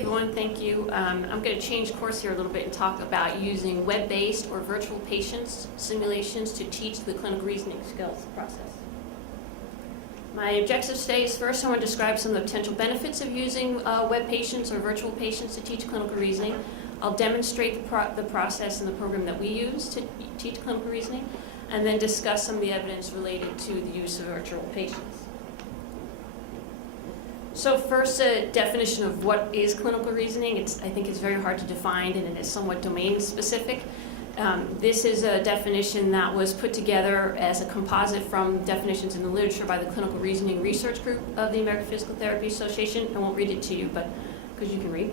everyone, thank you. I'm going to change course here a little bit and talk about using web-based or virtual patients simulations to teach the clinical reasoning skills process. My objectives today is first I want to describe some of the potential benefits of using web patients or virtual patients to teach clinical reasoning. I'll demonstrate the process and the program that we use to teach clinical reasoning, and then discuss some of the evidence related to the use of virtual patients. So first, a definition of what is clinical reasoning. I think it's very hard to define, and it is somewhat domain specific. This is a definition that was put together as a composite from definitions in the literature by the Clinical Reasoning Research Group of the American Physical Therapy Association. I won't read it to you, but because you can read.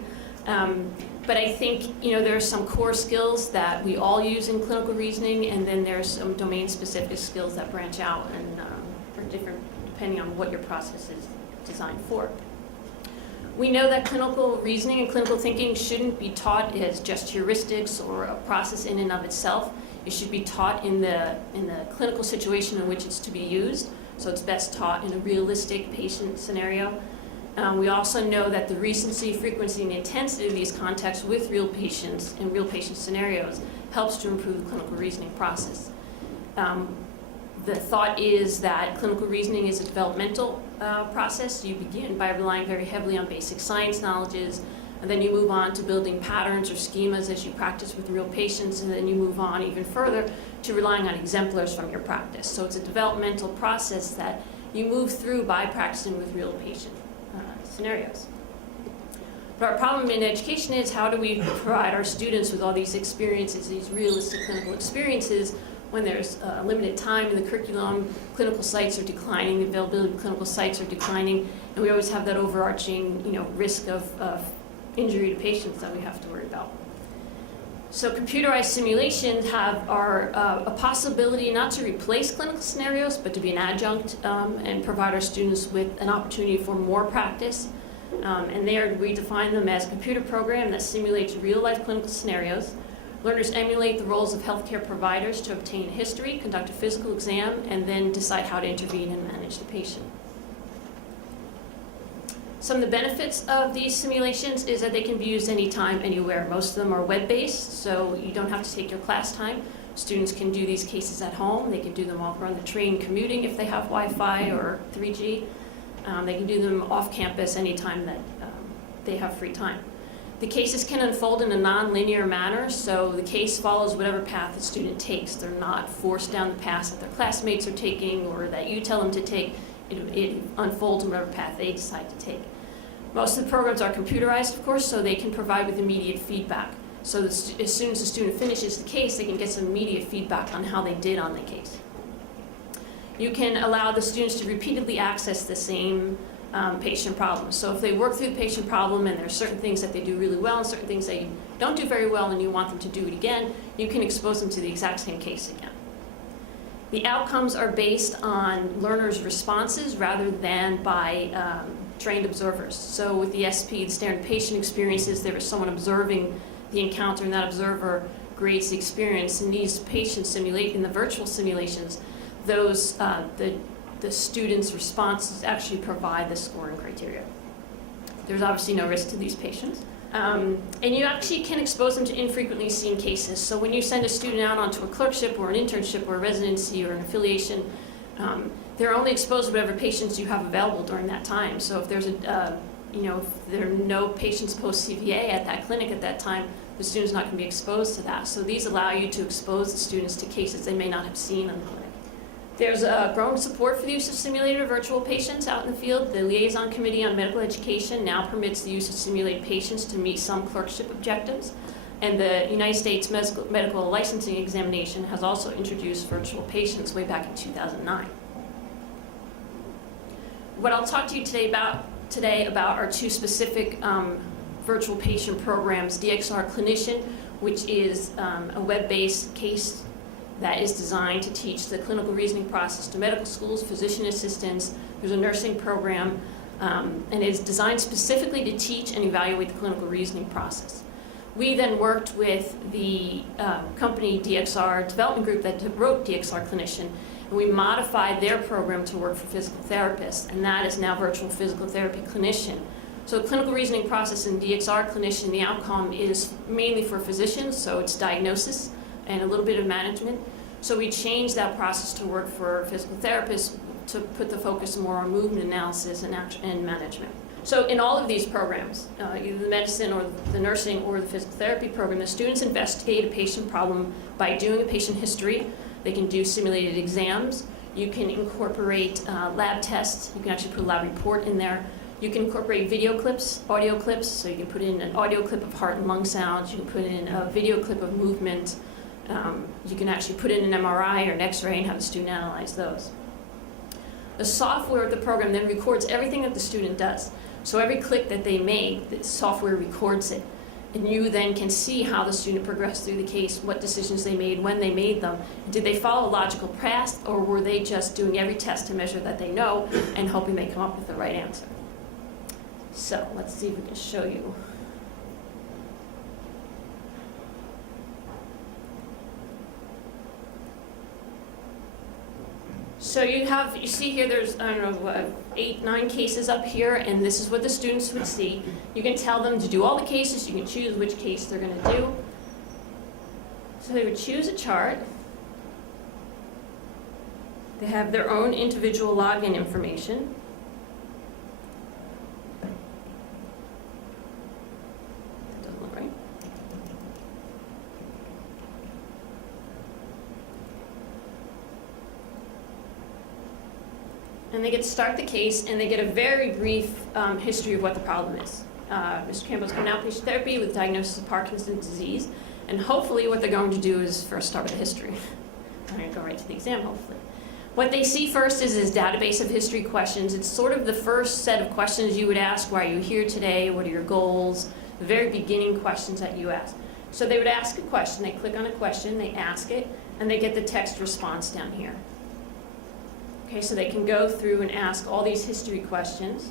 But I think there are some core skills that we all use in clinical reasoning, and then there's some domain-specific skills that branch out and are different depending on what your process is designed for. We know that clinical reasoning and clinical thinking shouldn't be taught as just heuristics or a process in and of itself. It should be taught in the clinical situation in which it's to be used, so it's best taught in a realistic patient scenario. We also know that the recency, frequency, and intensity of these contexts with real patients and real patient scenarios helps to improve the clinical reasoning process. The thought is that clinical reasoning is a developmental process. You begin by relying very heavily on basic science knowledges, and then you move on to building patterns or schemas as you practice with real patients, and then you move on even further to relying on exemplars from your practice. So it's a developmental process that you move through by practicing with real patient scenarios. But our problem in education is, how do we provide our students with all these experiences, these realistic clinical experiences, when there's limited time in the curriculum, clinical sites are declining, the availability of clinical sites are declining, and we always have that overarching risk of injury to patients that we have to worry about. So computerized simulations are a possibility not to replace clinical scenarios, but to be an adjunct and provide our students with an opportunity for more practice. And there we define them as a computer program that simulates real-life clinical scenarios. Learners emulate the roles of healthcare providers to obtain history, conduct a physical exam, and then decide how to intervene and manage the patient. Some of the benefits of these simulations is that they can be used anytime, anywhere. Most of them are web-based, so you don't have to take your class time. Students can do these cases at home. They can do them while they're on the train commuting if they have Wi-Fi or 3G. They can do them off campus anytime that they have free time. The cases can unfold in a non-linear manner, so the case follows whatever path the student takes. They're not forced down the path that their classmates are taking or that you tell them to take. It unfolds in whatever path they decide to take. Most of the programs are computerized, of course, so they can provide with immediate feedback. So that as soon as the student finishes the case, they can get some immediate feedback on how they did on the case. You can allow the students to repeatedly access the same patient problem. So if they work through the patient problem and there are certain things that they do really well and certain things that you don't do very well and you want them to do it again, you can expose them to the exact same case again. The outcomes are based on learners' responses rather than by trained observers. So with the SP, the standard patient experiences, there is someone observing the encounter, and that observer grades the experience. In these patients in the virtual simulations, those the students' responses actually provide the scoring criteria. There's obviously no risk to these patients. And you actually can expose them to infrequently seen cases. So when you send a student out onto a clerkship or an internship or a residency or an affiliation, they're only exposed to whatever patients you have available during that time. So if there's if there are no patients post-CVA at that clinic at that time, the student's not going to be exposed to that. So these allow you to expose the students to cases they may not have seen in the clinic. There's growing support for the use of simulated virtual patients out in the field. The Liaison Committee on Medical Education now permits the use of simulated patients to meet some clerkship objectives. And the United States Medical Licensing Examination has also introduced virtual patients way back in 2009. What I'll talk to you today about are two specific virtual patient programs, DXR Clinician, which is a web-based case that is designed to teach the clinical reasoning process to medical schools, physician assistants. There's a nursing program, and it is designed specifically to teach and evaluate the clinical reasoning process. We then worked with the company DXR Development Group that wrote DXR Clinician, and we modified their program to work for physical therapists, and that is now Virtual Physical Therapy Clinician, So clinical reasoning process in DXR Clinician, the outcome is mainly for physicians, so it's diagnosis and a little bit of management. So we changed that process to work for physical therapists to put the focus more on movement analysis and management. So in all of these programs, either the medicine or the nursing or the physical therapy program, the students investigate a patient problem by doing a patient history. They can do simulated exams. You can incorporate lab tests. You can actually put a lab report in there. You can incorporate video clips, audio clips, so you can put in an audio clip of heart and lung sounds. You can put in a video clip of movement. You can actually put in an MRI or an X-ray and have the student analyze those. The software of the program then records everything that the student does. So every click that they make, the software records it. And you then can see how the student progressed through the case, what decisions they made, when they made them. Did they follow a logical path, or were they just doing every test to measure that they know and hoping they come up with the right answer? So let's see if we can show you. So you see here there's, I don't know, 8, 9 cases up here, and this is what the students would see. You can tell them to do all the cases. You can choose which case they're going to do. So they would choose a chart. They have their own individual login information. That doesn't look right. And they get to start the case, and they get a very brief history of what the problem is. Mr. Campbell's coming out patient therapy with diagnosis of Parkinson's disease, and hopefully what they're going to do is first start with the history. I'm going to go right to the exam, hopefully. What they see first is his database of history questions. It's sort of the first set of questions you would ask. Why are you here today? What are your goals? The very beginning questions that you ask. So they would ask a question. They click on a question, they ask it, and they get the text response down here. Okay, so they can go through and ask all these history questions.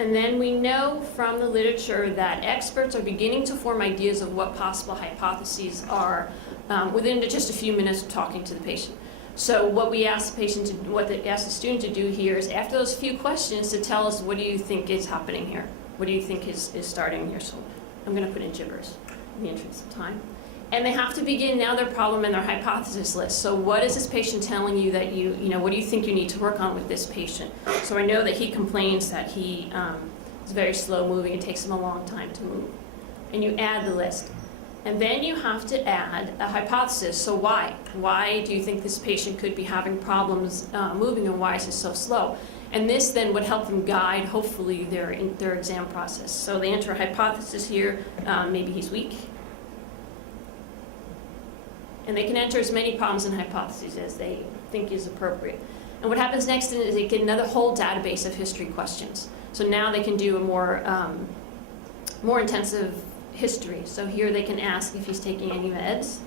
And then we know from the literature that experts are beginning to form ideas of what possible hypotheses are within just a few minutes of talking to the patient. So what we ask the patient to, ask the student to do here is, after those few questions, to tell us, what do you think is happening here? What do you think is starting here? So I'm going to put in gibberish in the interest of time. And they have to begin now their problem and their hypothesis list. So what is this patient telling you that what do you think you need to work on with this patient? So I know that he complains that he is very slow moving. It takes him a long time to move. And you add the list. And then you have to add a hypothesis. So why? Why do you think this patient could be having problems moving, and why is it so slow? And this then would help them guide, hopefully, their exam process. So they enter a hypothesis here. Maybe he's weak. And they can enter as many problems and hypotheses as they think is appropriate. And what happens next is they get another whole database of history questions. So now they can do a more intensive history. So here they can ask if he's taking any meds.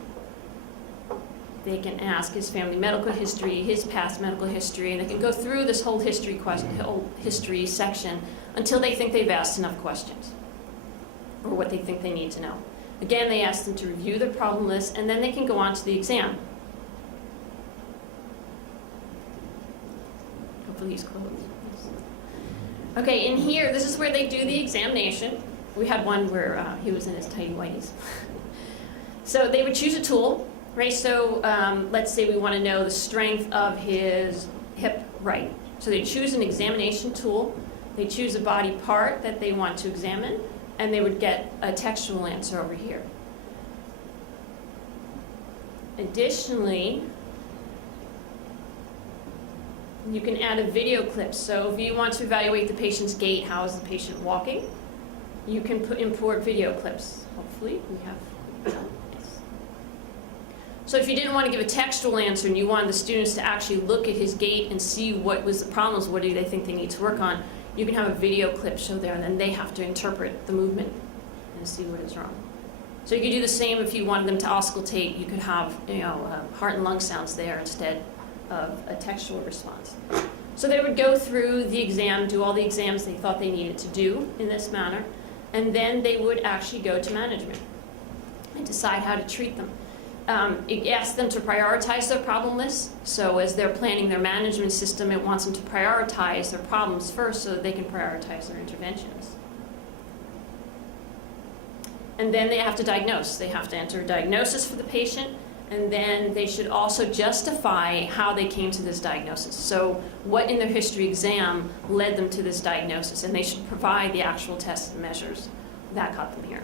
They can ask his family medical history, his past medical history, and they can go through this whole history section until they think they've asked enough questions, or what they think they need to know. Again, they ask them to review their problem list, and then they can go on to the exam. Hopefully he's closed. Okay, in here, this is where they do the examination. We had one where he was in his tighty whities. So they would choose a tool, right? So let's say we want to know the strength of his hip right. So they choose an examination tool. They choose a body part that they want to examine, and they would get a textual answer over here. Additionally, you can add a video clip. So if you want to evaluate the patient's gait, how is the patient walking, you can import video clips. Hopefully we have. Yes. So if you didn't want to give a textual answer and you wanted the students to actually look at his gait and see what was the problems, what do they think they need to work on, you can have a video clip show there, and then they have to interpret the movement and see what is wrong. So you could do the same if you wanted them to auscultate. You could have heart and lung sounds there instead of a textual response. So they would go through the exam, do all the exams they thought they needed to do in this manner, and then they would actually go to management and decide how to treat them. It asks them to prioritize their problem list. So as they're planning their management system, it wants them to prioritize their problems first so that they can prioritize their interventions. And then they have to diagnose. They have to enter a diagnosis for the patient, and then they should also justify how they came to this diagnosis. So what in their history exam led them to this diagnosis, and they should provide the actual tests and measures that got them here.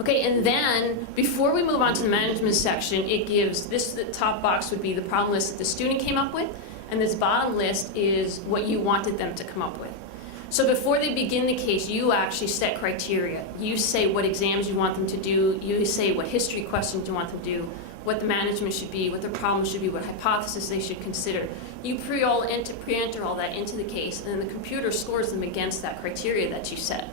Okay, and then before we move on to the management section, it gives this, the top box would be the problem list that the student came up with, and this bottom list is what you wanted them to come up with. So before they begin the case, you actually set criteria. You say what exams you want them to do, you say what history questions you want them to do, what the management should be, what their problems should be, what hypothesis they should consider. You pre-enter all that into the case, and then the computer scores them against that criteria that you set.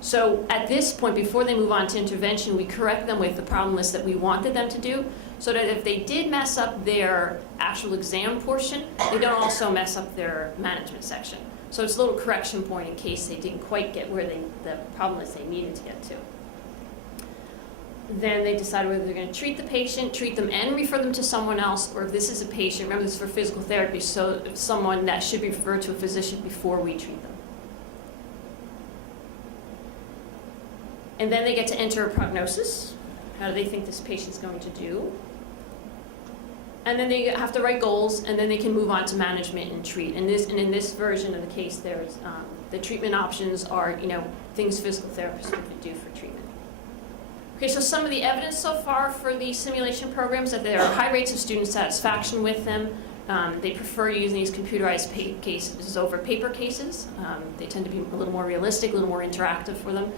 So at this point, before they move on to intervention, we correct them with the problem list that we wanted them to do, so that if they did mess up their actual exam portion, they don't also mess up their management section. So it's a little correction point in case they didn't quite get where the problem list they needed to get to. Then they decide whether they're going to treat the patient, treat them and refer them to someone else, or if this is a patient, remember this is for physical therapy, so if someone that should be referred to a physician before we treat them. And then they get to enter a prognosis. How do they think this patient's going to do? And then they have to write goals, and then they can move on to management and treat. And in this version of the case, there's the treatment options are, things physical therapists would do for treatment. Okay, so some of the evidence so far for these simulation programs that there are high rates of student satisfaction with them. They prefer using these computerized cases over paper cases. They tend to be a little more realistic, a little more interactive for them.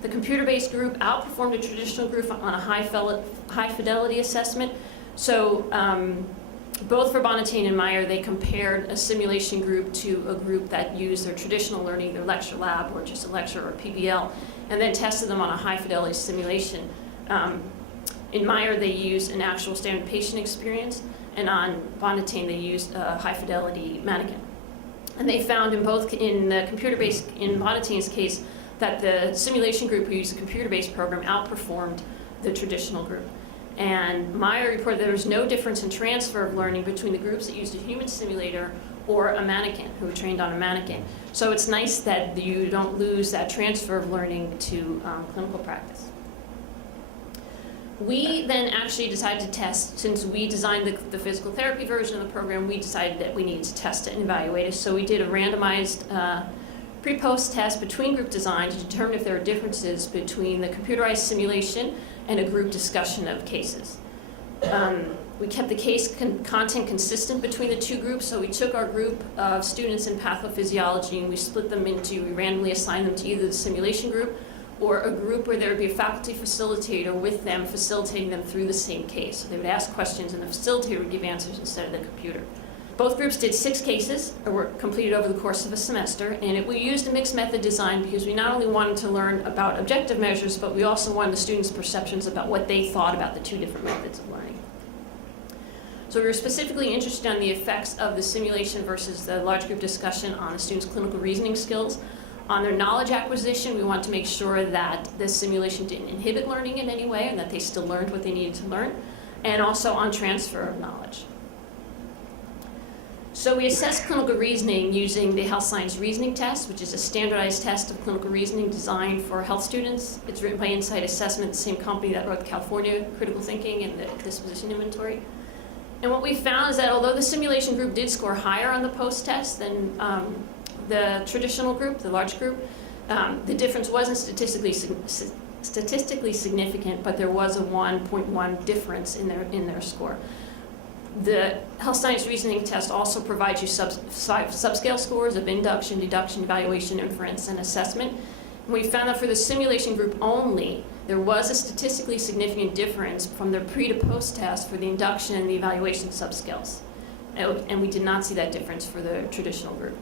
The computer-based group outperformed a traditional group on a high fidelity assessment. So both for Bonatine and Meyer, they compared a simulation group to a group that used their traditional learning, their lecture lab, or just a lecture or PBL, and then tested them on a high fidelity simulation. In Meyer, they used an actual standard patient experience, and on Bonatine, they used a high fidelity mannequin. And they found in the computer-based, in Bonatine's case, that the simulation group who used the computer-based program outperformed the traditional group. And Meyer reported there was no difference in transfer of learning between the groups that used a human simulator or a mannequin, who were trained on a mannequin. So it's nice that you don't lose that transfer of learning to clinical practice. We then actually decided to test, since we designed the physical therapy version of the program, we decided that we needed to test it and evaluate it. So we did a randomized pre-post test between group design to determine if there are differences between the computerized simulation and a group discussion of cases. We kept the case content consistent between the two groups, so we took our group of students in pathophysiology and we split them into, we randomly assigned them to either the simulation group or a group where there would be a faculty facilitator with them facilitating them through the same case. So they would ask questions and the facilitator would give answers instead of the computer. Both groups did 6 cases, or were completed over the course of a semester, and we used a mixed method design because we not only wanted to learn about objective measures, but we also wanted the students' perceptions about what they thought about the 2 different methods of learning. So we were specifically interested in the effects of the simulation versus the large group discussion on the students' clinical reasoning skills. On their knowledge acquisition, we wanted to make sure that the simulation didn't inhibit learning in any way and that they still learned what they needed to learn, and also on transfer of knowledge. So we assessed clinical reasoning using the Health Science Reasoning Test, which is a standardized test of clinical reasoning designed for health students. It's written by Insight Assessment, the same company that wrote the California Critical Thinking and the Disposition Inventory. And what we found is that although the simulation group did score higher on the post-test than the traditional group, the large group, the difference wasn't statistically significant, but there was a 1.1 difference in their score. The Health Science Reasoning Test also provides you subscale scores of induction, deduction, evaluation, inference, and assessment. And we found that for the simulation group only, there was a statistically significant difference from the pre to post test for the induction and the evaluation subscales. And we did not see that difference for the traditional group.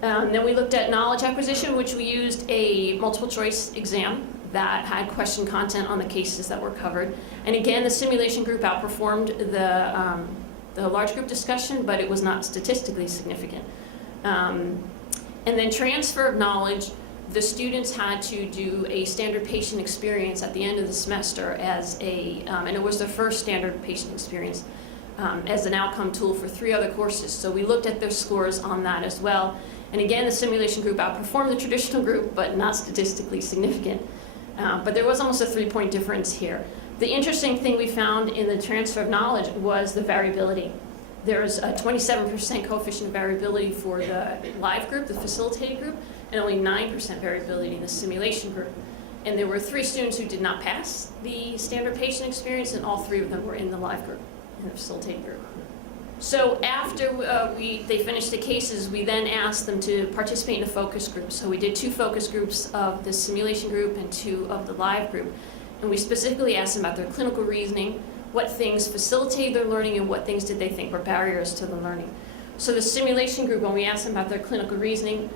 Then we looked at knowledge acquisition, which we used a multiple choice exam that had question content on the cases that were covered. And again, the simulation group outperformed the large group discussion, but it was not statistically significant. And then transfer of knowledge, the students had to do a standard patient experience at the end of the semester as and it was their first standard patient experience as an outcome tool for 3 other courses. So we looked at their scores on that as well. And again, the simulation group outperformed the traditional group, but not statistically significant. But there was almost a 3-point difference here. The interesting thing we found in the transfer of knowledge was the variability. There's a 27% coefficient of variability for the live group, the facilitated group, and only 9% variability in the simulation group. And there were 3 students who did not pass the standard patient experience, and all 3 of them were in the live group, in the facilitated group. So after they finished the cases, we then asked them to participate in a focus group. So we did 2 focus groups of the simulation group and 2 of the live group. And we specifically asked them about their clinical reasoning, what things facilitated their learning, and what things did they think were barriers to the learning. So the simulation group, when we asked them about their clinical reasoning,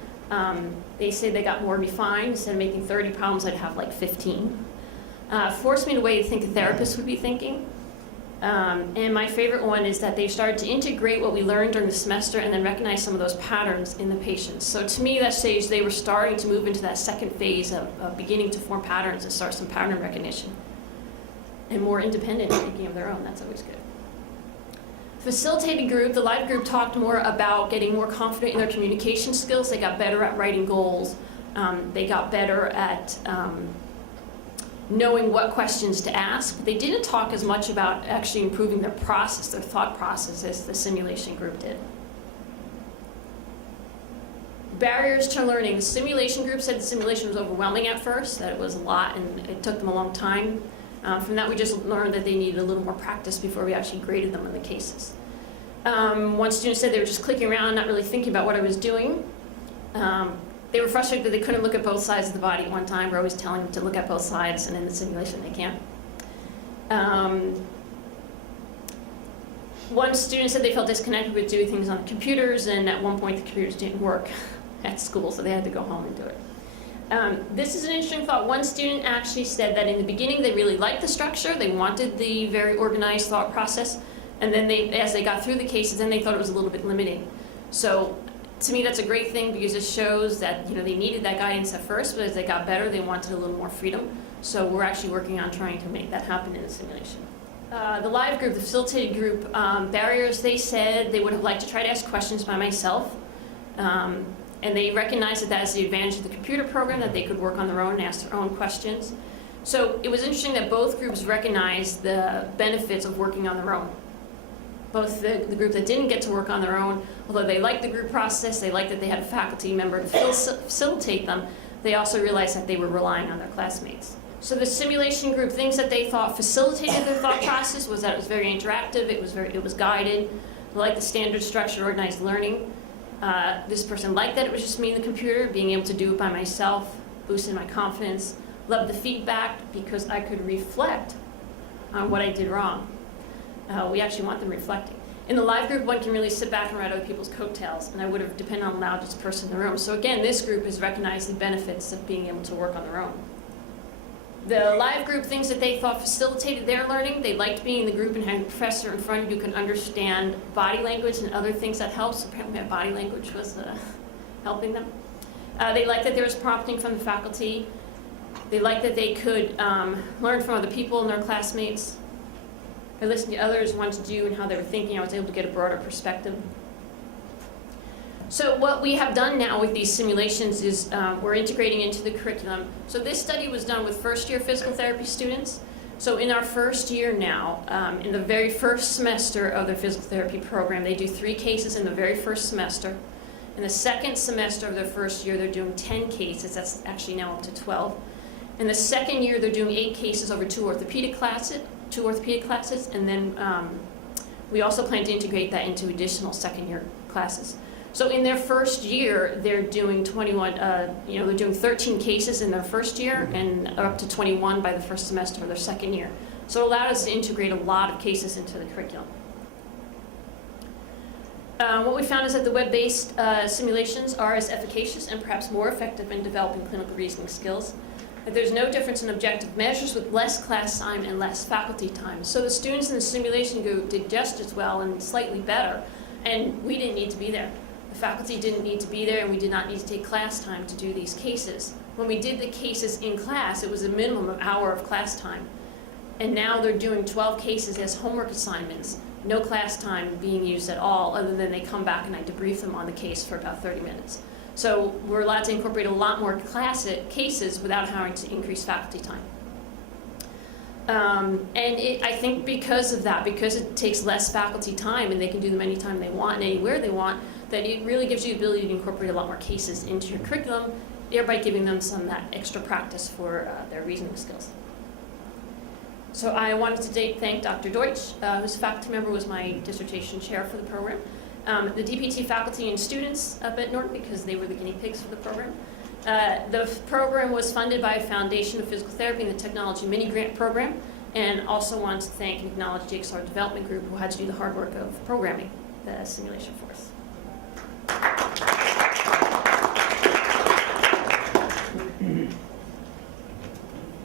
they say they got more refined. Instead of making 30 problems, I'd have like 15. Forced me in a way to think a therapist would be thinking. And my favorite one is that they started to integrate what we learned during the semester and then recognize some of those patterns in the patients. So to me, that stage, they were starting to move into that second phase of beginning to form patterns and start some pattern recognition. And more independent thinking of their own. That's always good. Facilitated group, the live group talked more about getting more confident in their communication skills. They got better at writing goals. They got better at knowing what questions to ask. But they didn't talk as much about actually improving their process, their thought process, as the simulation group did. Barriers to learning. The simulation group said the simulation was overwhelming at first, that it was a lot and it took them a long time. From that, we just learned that they needed a little more practice before we actually graded them in the cases. One student said they were just clicking around, not really thinking about what I was doing. They were frustrated that they couldn't look at both sides of the body at one time. We're always telling them to look at both sides, and in the simulation they can't. One student said they felt disconnected with doing things on the computers, and at one point the computers didn't work at school, so they had to go home and do it. This is an interesting thought. One student actually said that in the beginning they really liked the structure, they wanted the very organized thought process, and then as they got through the cases, then they thought it was a little bit limiting. So to me, that's a great thing because it shows that they needed that guidance at first, but as they got better, they wanted a little more freedom. So we're actually working on trying to make that happen in the simulation. The live group, the facilitated group, barriers, they said they would have liked to try to ask questions by myself. And they recognized that is the advantage of the computer program, that they could work on their own and ask their own questions. So it was interesting that both groups recognized the benefits of working on their own. Both the group that didn't get to work on their own, although they liked the group process, they liked that they had a faculty member to facilitate them, they also realized that they were relying on their classmates. So the simulation group, things that they thought facilitated their thought process was that it was very interactive, it was guided, they liked the standard structure, organized learning. This person liked that it was just me and the computer, being able to do it by myself, boosted my confidence, loved the feedback because I could reflect on what I did wrong. We actually want them reflecting. In the live group, one can really sit back and ride other people's coattails, and I would have depended on the loudest person in the room. So again, this group has recognized the benefits of being able to work on their own. The live group, things that they thought facilitated their learning, they liked being in the group and having a professor in front of you who could understand body language and other things that helped. So apparently my body language was helping them. They liked that there was prompting from the faculty. They liked that they could learn from other people and their classmates. I listened to others, what to do and how they were thinking. I was able to get a broader perspective. So what we have done now with these simulations is we're integrating into the curriculum. So this study was done with first-year physical therapy students. So in our first year now, in the very first semester of their physical therapy program, they do 3 cases in the very first semester. In the second semester of their first year, they're doing 10 cases. That's actually now up to 12. In the second year, they're doing 8 cases over 2 orthopedic classes, and then we also plan to integrate that into additional second-year classes. So in their first year, they're doing 21. They're doing 13 cases in their first year, and up to 21 by the first semester of their second year. So it allowed us to integrate a lot of cases into the curriculum. What we found is that the web-based simulations are as efficacious and perhaps more effective in developing clinical reasoning skills. That there's no difference in objective measures with less class time and less faculty time. So the students in the simulation group did just as well and slightly better, and we didn't need to be there. The faculty didn't need to be there, and we did not need to take class time to do these cases. when we did the cases in class, it was a minimum of hour of class time. And now they're doing 12 cases as homework assignments, no class time being used at all, other than they come back and I debrief them on the case for about 30 minutes. So we're allowed to incorporate a lot more cases without having to increase faculty time. I think because of that, because it takes less faculty time and they can do them anytime they want and anywhere they want, that it really gives you the ability to incorporate a lot more cases into your curriculum, thereby giving them some of that extra practice for their reasoning skills. So I wanted to thank Dr. Deutsch, whose faculty member was my dissertation chair for the program, the DPT faculty and students up at Norton because they were the guinea pigs for the program. The program was funded by Foundation of Physical Therapy and the Technology Mini Grant Program, and also wanted to thank and acknowledge JXR Development Group who had to do the hard work of programming the simulation for us.